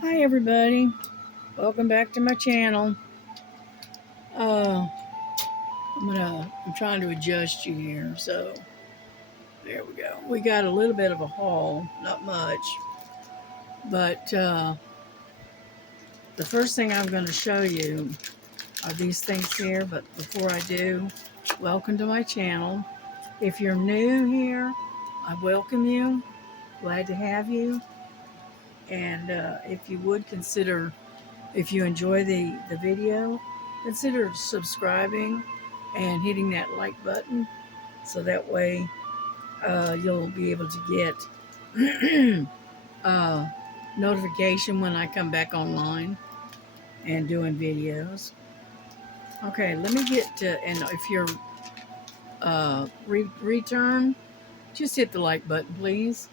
Hi everybody, welcome back to my channel. I'm trying to adjust you here, so there we go. We got a little bit of a haul, not much, but the first thing I'm going to show you are these things here. But before I do, welcome to my channel. If you're new here, I welcome you. Glad to have you. And if you would consider, if you enjoy the video, consider subscribing and hitting that like button so that way you'll be able to get uh, notification when I come back online and doing videos. Okay, let me get to, and if you're return, just hit the like button, please.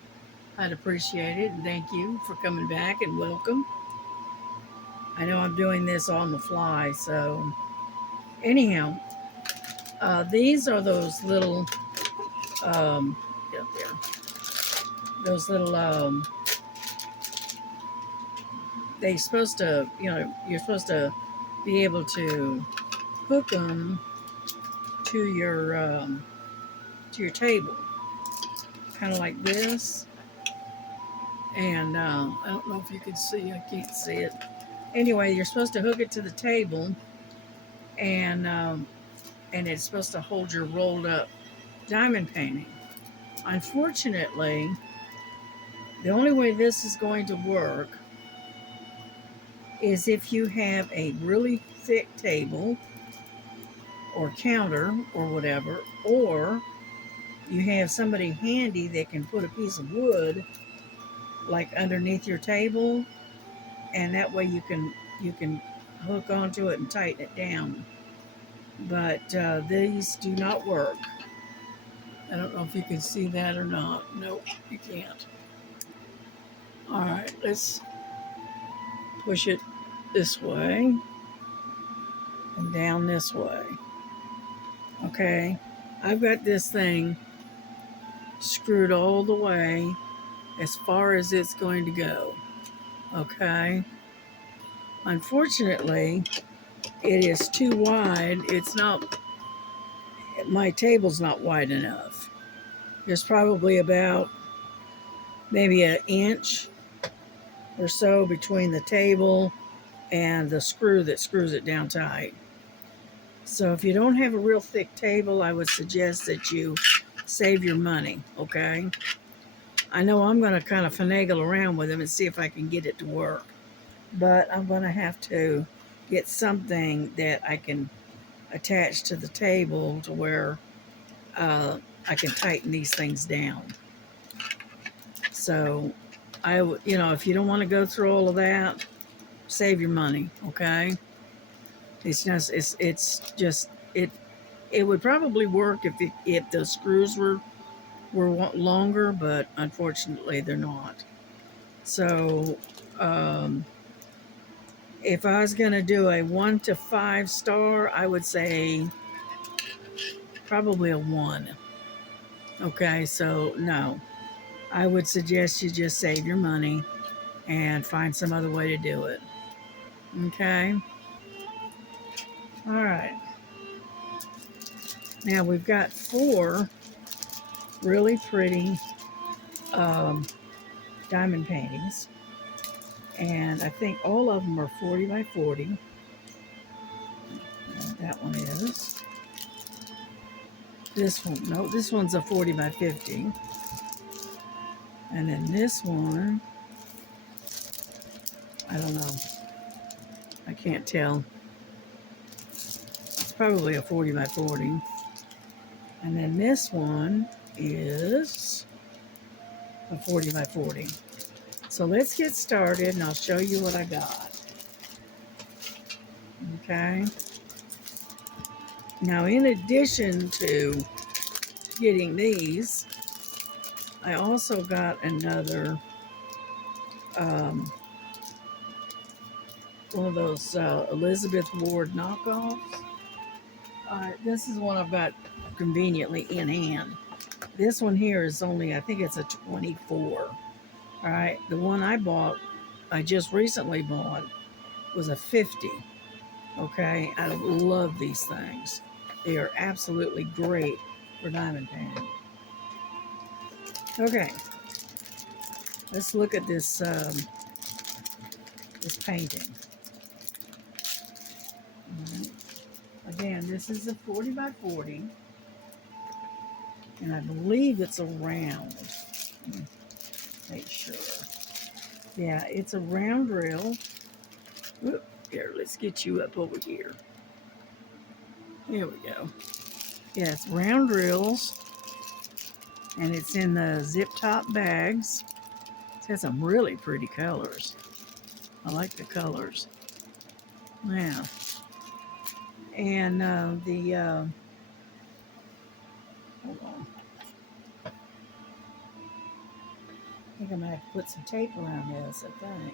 I'd appreciate it, and thank you for coming back and welcome. I know I'm doing this on the fly, so anyhow, these are those little, get up there, those little, they're supposed to, you're supposed to be able to hook them to your table, kind of like this. And I don't know if you can see, I can't see it. Anyway, you're supposed to hook it to the table, and it's supposed to hold your rolled up diamond painting. Unfortunately, the only way this is going to work is if you have a really thick table or counter or whatever, or you have somebody handy that can put a piece of wood like underneath your table, and that way you can hook onto it and tighten it down. But these do not work. I don't know if you can see that or not. Nope, you can't. All right, let's push it this way and down this way. Okay, I've got this thing screwed all the way as far as it's going to go. Okay, unfortunately, it is too wide. It's not, my table's not wide enough. There's probably about maybe an inch or so between the table and the screw that screws it down tight. So if you don't have a real thick table, I would suggest that you save your money, okay? I know I'm going to kind of finagle around with them and see if I can get it to work, but I'm going to have to get something that I can attach to the table to where I can tighten these things down. So if you don't want to go through all of that, save your money, okay? It would probably work if the screws were longer, but unfortunately they're not. So if I was going to do a 1 to 5 star, I would say probably a 1. Okay, so no, I would suggest you just save your money and find some other way to do it. Okay, all right. Now we've got 4 really pretty um, diamond paintings, and I think all of them are 40 by 40. That one is. This one, no, this one's a 40 by 50. And then this one, I don't know. I can't tell. It's probably a 40 by 40. And then this one is a 40 by 40. So let's get started and I'll show you what I got. Okay. Now, in addition to getting these, I also got another one of those Elizabeth Ward knockoffs. This is one I've got conveniently in hand. This one here is only, I think it's a 24. All right, the one I bought I just recently bought was a 50. Okay, I love these things. They are absolutely great for diamond painting. Okay, let's look at this painting. Right. Again, this is a 40 by 40, and I believe it's a round. Make sure. Yeah, it's a round drill. Whoop, here, let's get you up over here. Here we go. Yeah, it's round drills, and it's in the zip top bags. It's got some really pretty colors. I like the colors. Yeah. And hold on. I think I'm going to have to put some tape around this, I think.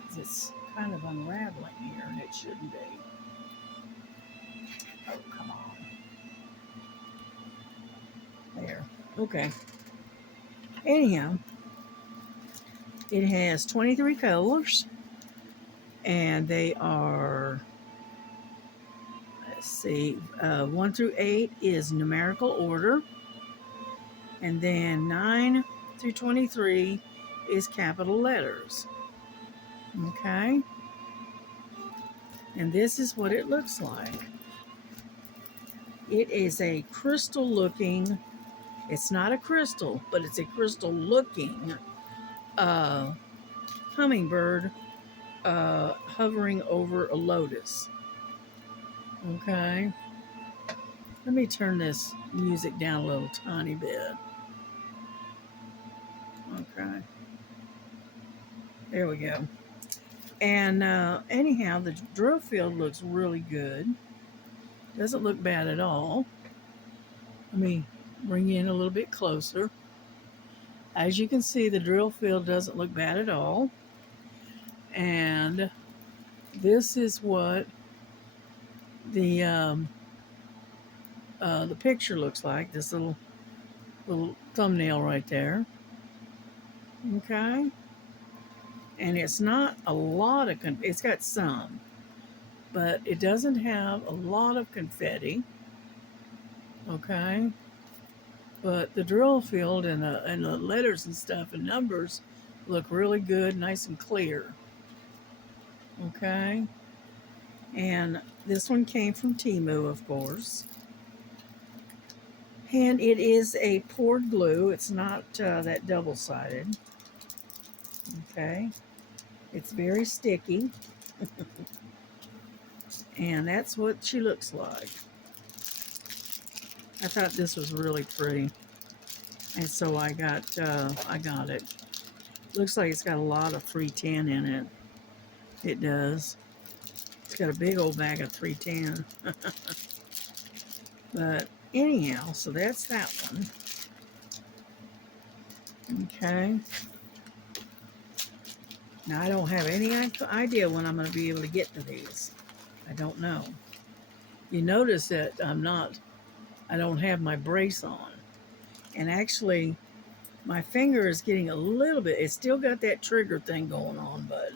Because it's kind of unraveling here, and it shouldn't be. Oh, come on. There. Okay. Anyhow, it has 23 colors, and they are, let's see, 1 through 8 is numerical order, and then 9 through 23 is capital letters. Okay? And this is what it looks like. It is a crystal looking, it's not a crystal, but it's a crystal looking hummingbird hovering over a lotus. Okay? Let me turn this music down a little tiny bit. Okay. There we go. And anyhow, the drill field looks really good. Doesn't look bad at all. Let me bring you in a little bit closer. As you can see, the drill field doesn't look bad at all. And this is what the picture looks like. This little thumbnail right there. Okay. And it's not a lot of it's got some, but it doesn't have a lot of confetti. Okay. But the drill field and the letters and stuff and numbers look really good, nice and clear. Okay. And this one came from Temu, of course. And it is a poured glue. It's not that double-sided. Okay. It's very sticky. And that's what she looks like. I thought this was really pretty. And so I got it. Looks like it's got a lot of 310 in it. It does. It's got a big old bag of 310. But anyhow, so that's that one. Okay. Now I don't have any idea when I'm going to be able to get to these. I don't know. You notice that I don't have my brace on. And actually, my finger is getting a little bit, it's still got that trigger thing going on, but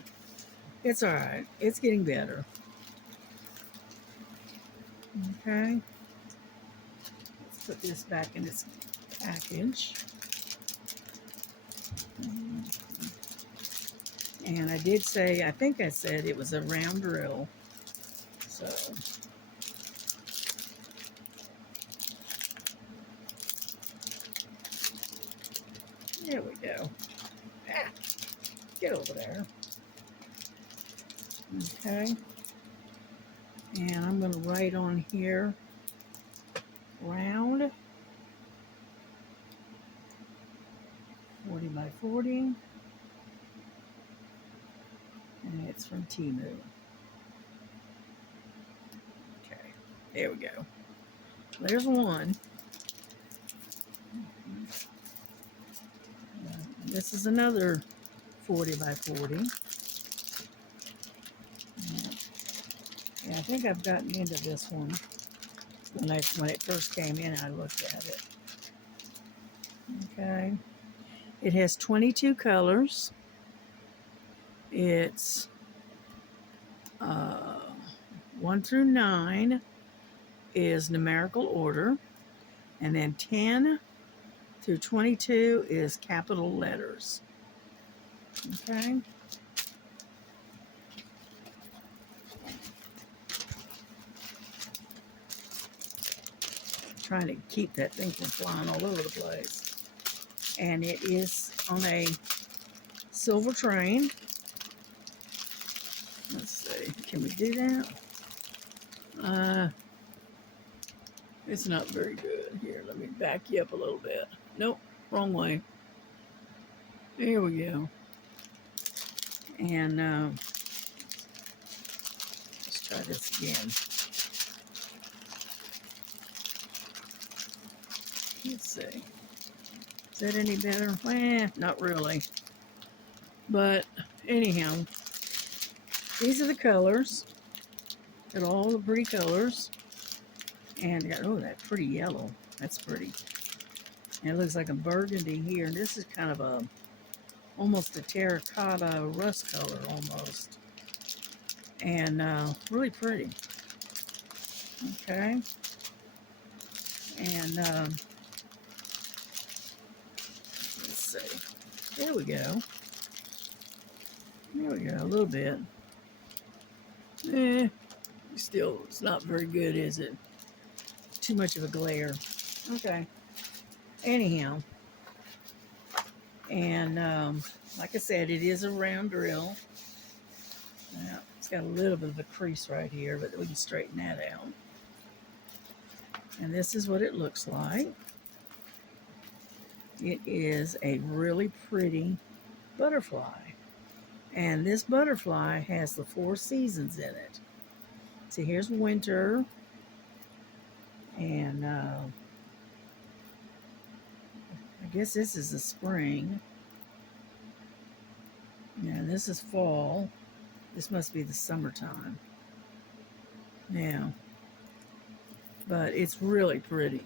it's all right. It's getting better. Okay. Let's put this back in its package. And I did say, I think I said it was a round drill. So, there we go. Ah, get over there. Okay. And I'm going to write on here, round, 40 by 40. And it's from Temu. Okay, there we go. There's one. This is another 40 by 40. Yeah, I think I've gotten into this one. When it first came in, I looked at it. Okay. It has 22 colors. It's 1 through 9 is numerical order, and then 10 through 22 is capital letters. Okay. Trying to keep that thing from flying all over the place. And it is on a silver train. Let's see, can we do that? It's not very good. Here, let me back you up a little bit. Nope, wrong way. There we go. And let's try this again. Let's see. Is that any better? Not really. But anyhow, these are the colors. Got all the pretty colors. And got, oh, that pretty yellow. That's pretty. And it looks like a burgundy here. And this is kind of a, almost a terracotta rust color almost. And really pretty. Okay. And let's see. There we go. There we go. A little bit. Still, it's not very good, is it? Too much of a glare. Okay. Anyhow. And like I said, it is a round drill. Now, it's got a little bit of a crease right here, but we can straighten that out. And this is what it looks like. It is a really pretty butterfly. And this butterfly has the 4 seasons in it. See, here's winter. And I guess this is the spring. And this is fall. This must be the summertime. Yeah. But it's really pretty.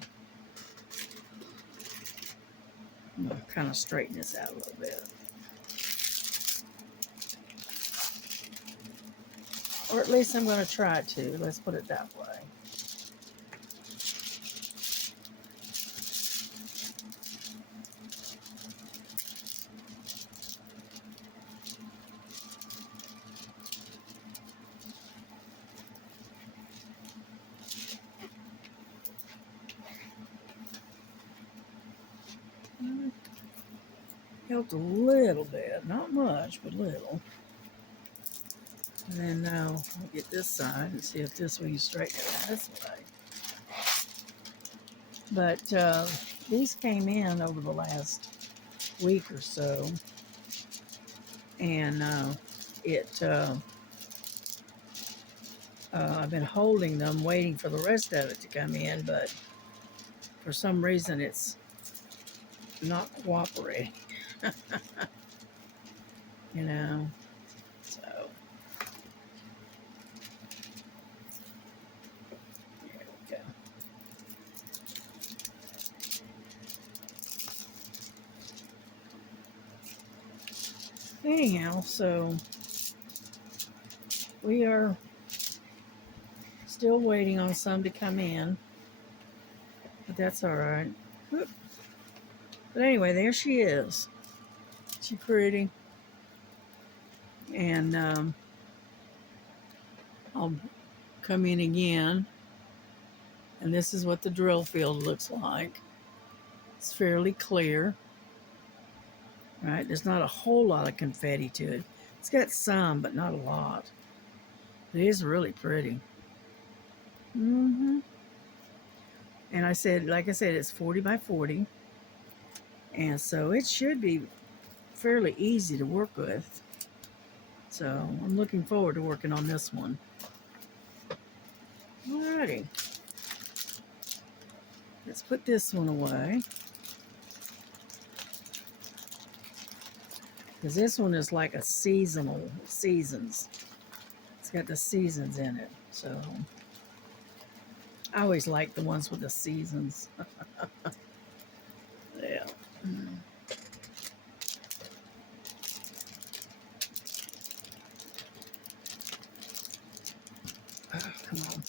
I'm going to kind of straighten this out a little bit. Or at least I'm going to try to. Let's put it that way. Helped a little bit. Not much, but little. And then now we'll get this side and see if this way you straighten it this way. But these came in over the last week or so. And I've been holding them, waiting for the rest of it to come in, but for some reason it's not cooperating. You know, so there we go. Anyhow, so we are still waiting on some to come in, but that's all right. Whoop. But anyway, there she is. She's pretty. And I'll come in again. And this is what the drill field looks like. It's fairly clear. Right? There's not a whole lot of confetti to it. It's got some, but not a lot. It is really pretty. And I said, like I said, it's 40 by 40. And so it should be fairly easy to work with. So I'm looking forward to working on this one. Alrighty. Let's put this one away. Because this one is like a seasonal, seasons. It's got the seasons in it. So I always like the ones with the seasons. Yeah. Oh, come on.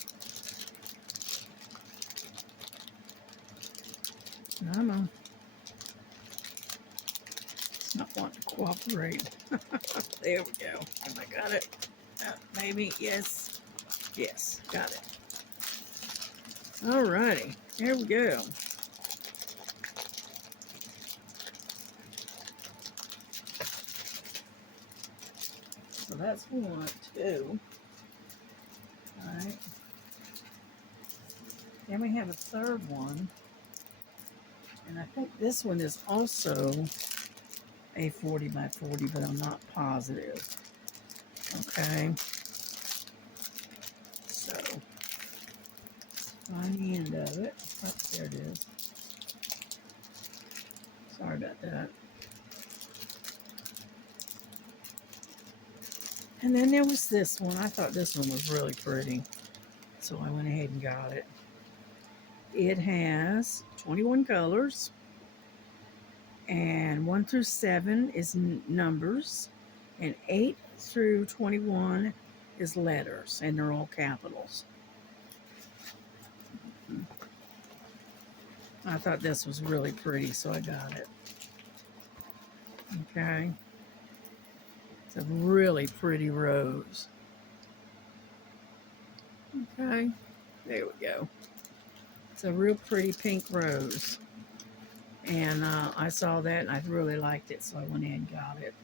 Come on. It's not wanting to cooperate. There we go. Have I got it? Maybe. Yes. Yes. Got it. Alrighty. Here we go. So that's 1, 2. Alright. Then we have a third one. And I think this one is also a 40 by 40, but I'm not positive. Okay. So, find the end of it. Oh, there it is. Sorry about that. And then there was this one. I thought this one was really pretty. So I went ahead and got it. It has 21 colors. And 1 through 7 is numbers. And 8 through 21 is letters. And they're all capitals. I thought this was really pretty, so I got it. Okay. It's a really pretty rose. Okay. There we go. It's a real pretty pink rose. And I saw that and I really liked it, so I went in and got it.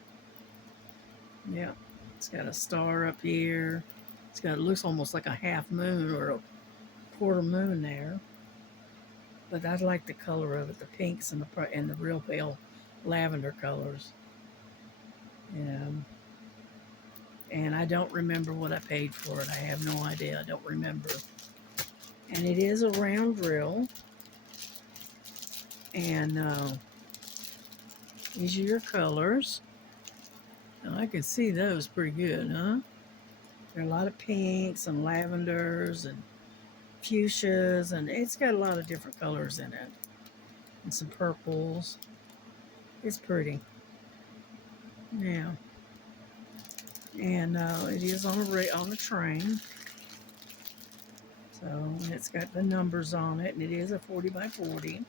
Yeah. It's got a star up here. It's got, it looks almost like a half moon or a quarter moon there. But I like the color of it, the pinks and the real pale lavender colors. And I don't remember what I paid for it. I have no idea. I don't remember. And it is a round drill. And these are your colors. And I can see those pretty good, huh? There are a lot of pinks and lavenders and fuchsias, and it's got a lot of different colors in it. And some purples. It's pretty. Yeah. And it is on a train. So, and it's got the numbers on it, and it is a 40 by 40.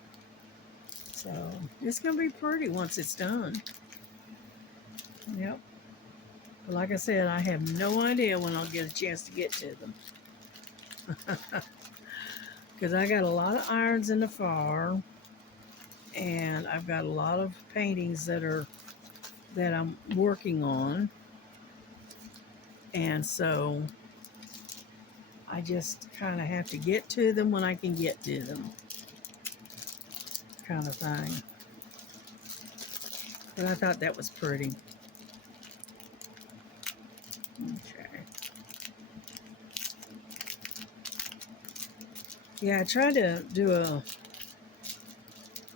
So, it's going to be pretty once it's done. Yep. But like I said, I have no idea when I'll get a chance to get to them. Because I got a lot of irons in the fire, and I've got a lot of paintings that I'm working on. And so I just kind of have to get to them when I can get to them, kind of thing. But I thought that was pretty. Okay. Yeah, I tried to do a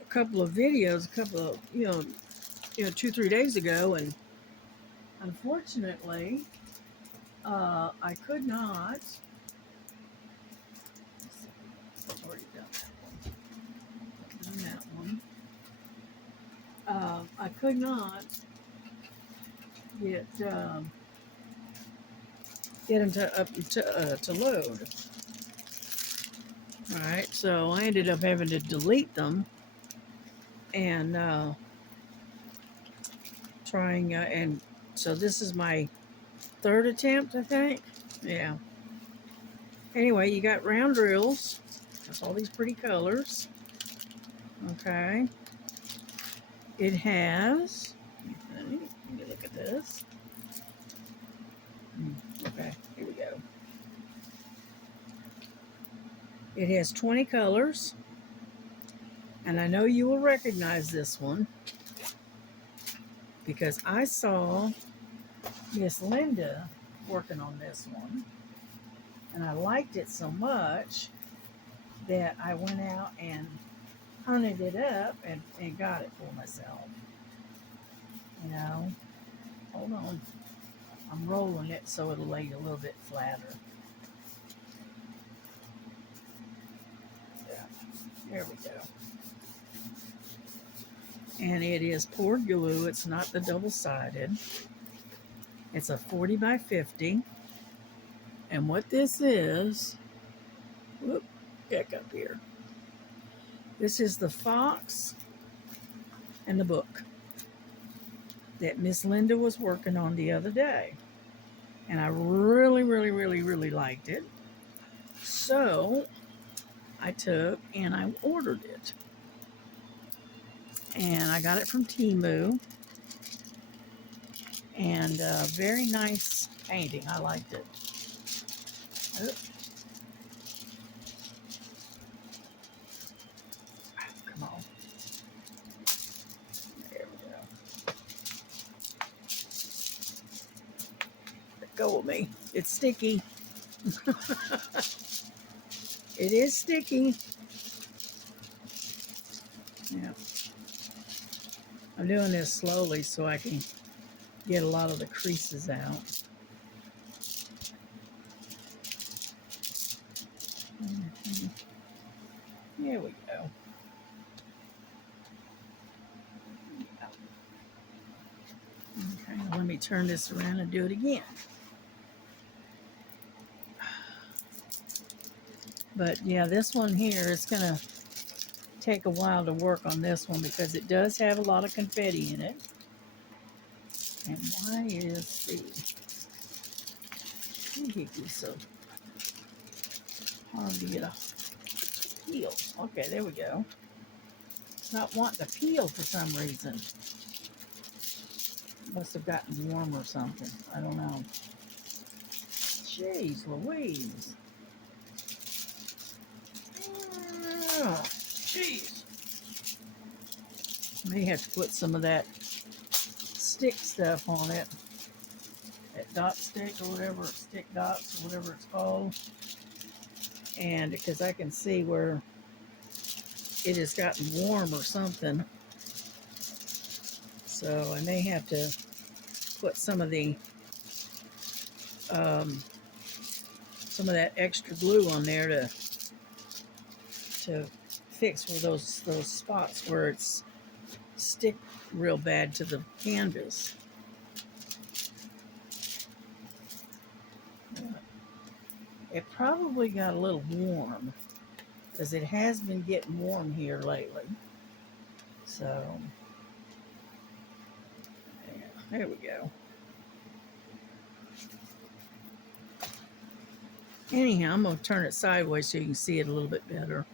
couple of videos, 2-3 days ago, and unfortunately, I could not. I've already done that one. I could not get them to load. All right, so I ended up having to delete them and trying and so this is my third attempt, I think. Yeah. Anyway, you got round drills. There's all these pretty colors. Okay. It has. Let me look at this. Okay, here we go. It has 20 colors, and I know you will recognize this one because I saw Miss Linda working on this one, and I liked it so much that I went out and hunted it up and got it for myself. You know, hold on. I'm rolling it so it'll lay a little bit flatter. Yeah, there we go. And it is poured glue. It's not the double-sided. It's a 40 by 50. And what this is, whoop, back up here. This is the fox and the book that Miss Linda was working on the other day. And I really, really, really, really liked it. So I took and I ordered it. And I got it from Temu. And very nice painting. I liked it. Oh, come on. There we go. Let go of me. It's sticky. It is sticky. Yeah. I'm doing this slowly so I can get a lot of the creases out. There we go. Okay, let me turn this around and do it again. But yeah, this one here, it's going to take a while to work on this one because it does have a lot of confetti in it. And why is the doohickey so hard to get a peel? Okay, there we go. It's not wanting to peel for some reason. Must have gotten warm or something. I don't know. Jeez Louise. Oh, jeez. May have to put some of that stick stuff on it. That dot stick or whatever, stick dots or whatever it's called. And because I can see where it has gotten warm or something. So I may have to put some of that extra glue on there to fix where those spots where it's stick real bad to the canvas. It probably got a little warm because it has been getting warm here lately. So yeah, there we go. Anyhow, I'm going to turn it sideways so you can see it a little bit better.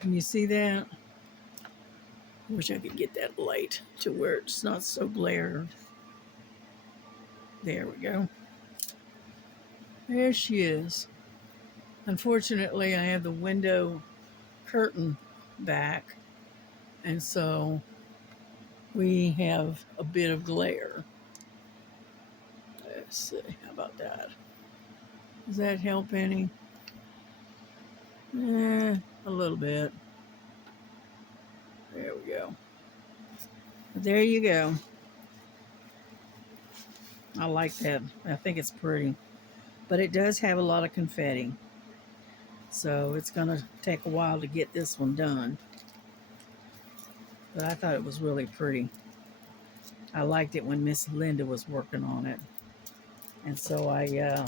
Can you see that? I wish I could get that light to where it's not so glared. There we go. There she is. Unfortunately, I have the window curtain back, and so we have a bit of glare. Let's see, how about that? Does that help any? A little bit. There we go. There you go. I like that. I think it's pretty. But it does have a lot of confetti. So it's going to take a while to get this one done. But I thought it was really pretty. I liked it when Miss Linda was working on it. And so I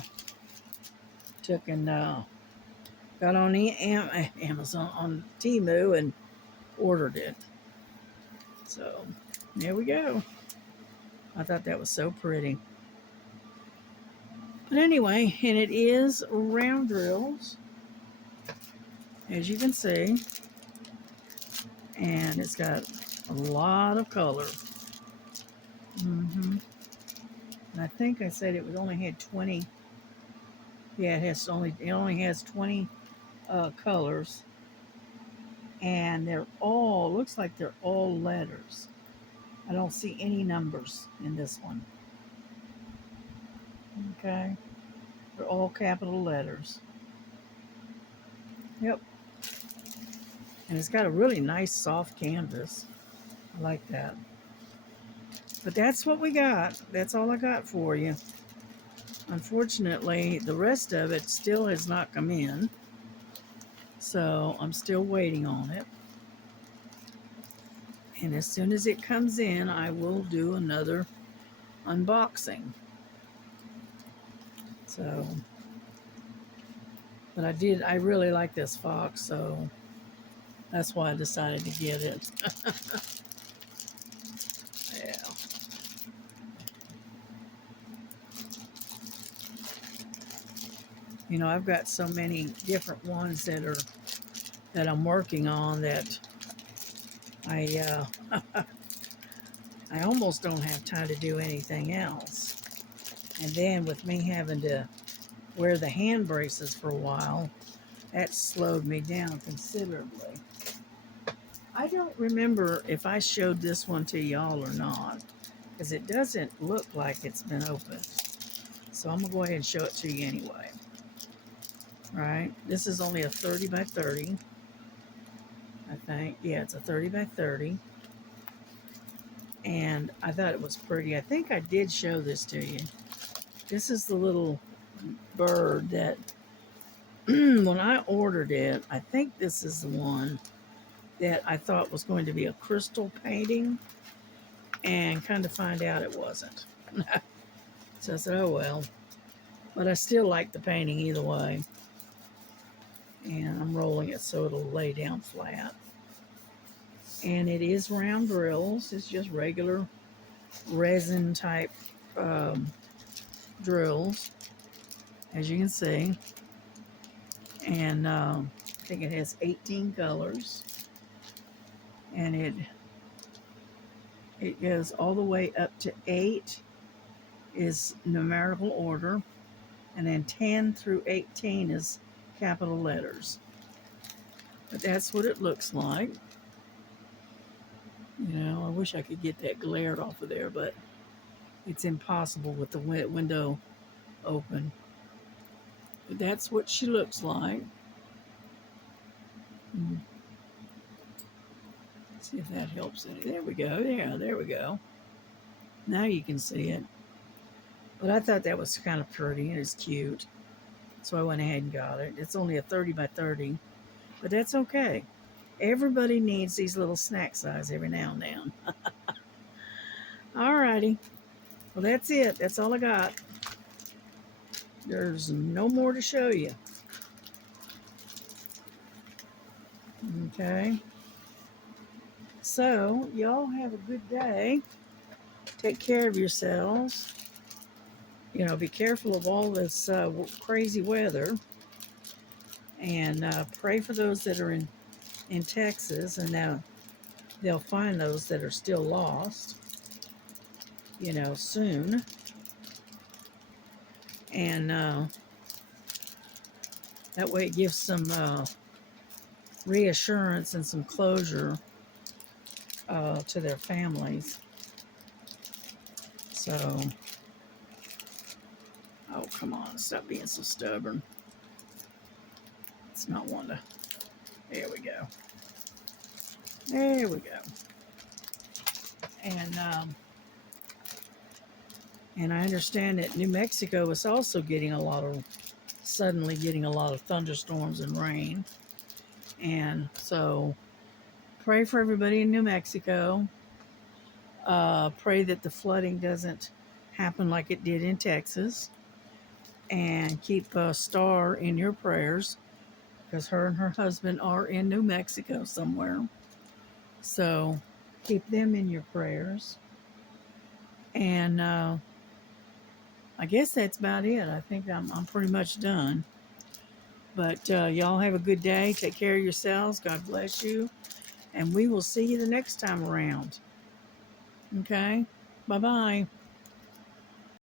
took and got on Amazon, on Temu, and ordered it. So there we go. I thought that was so pretty. But anyway, and it is round drills, as you can see. And it's got a lot of color. And I think I said it only had 20. Yeah, it only has 20 colors. And they're all, looks like they're all letters. I don't see any numbers in this one. Okay. They're all capital letters. Yep. And it's got a really nice soft canvas. I like that. But that's what we got. That's all I got for you. Unfortunately, the rest of it still has not come in. So I'm still waiting on it. And as soon as it comes in, I will do another unboxing. So But I really like this fox, so that's why I decided to get it. Yeah. You know, I've got so many different ones that I'm working on that I I almost don't have time to do anything else. And then with me having to wear the hand braces for a while, that slowed me down considerably. I don't remember if I showed this one to y'all or not, because it doesn't look like it's been opened. So I'm going to go ahead and show it to you anyway. Right? This is only a 30 by 30, I think. Yeah, it's a 30 by 30. And I thought it was pretty. I think I did show this to you. This is the little bird that when I ordered it, I think this is the one that I thought was going to be a crystal painting, and kind of find out it wasn't. So I said, oh well. But I still like the painting either way. And I'm rolling it so it'll lay down flat. And it is round drills. It's just regular resin type drills, as you can see. And I think it has 18 colors. And it goes all the way up to 8 is numerical order. And then 10 through 18 is capital letters. But that's what it looks like. You know, I wish I could get that glared off of there, but it's impossible with the window open. But that's what she looks like. See if that helps any. There we go. Yeah, there we go. Now you can see it. But I thought that was kind of pretty and it's cute. So I went ahead and got it. It's only a 30 by 30, but that's okay. Everybody needs these little snack size every now and then. Alrighty. Well, that's it. That's all I got. There's no more to show you. Okay. So, y'all have a good day. Take care of yourselves. You know, be careful of all this crazy weather. And pray for those that are in Texas. And now they'll find those that are still lost, you know, soon. And that way it gives some reassurance and some closure to their families. So, oh, come on, stop being so stubborn. It's not one to, there we go. There we go. And I understand that New Mexico is also suddenly getting a lot of thunderstorms and rain. And so pray for everybody in New Mexico. Pray that the flooding doesn't happen like it did in Texas. And keep Star in your prayers, because her and her husband are in New Mexico somewhere. So keep them in your prayers. And I guess that's about it. I think I'm pretty much done. But y'all have a good day. Take care of yourselves. God bless you. And we will see you the next time around. Okay? Bye-bye.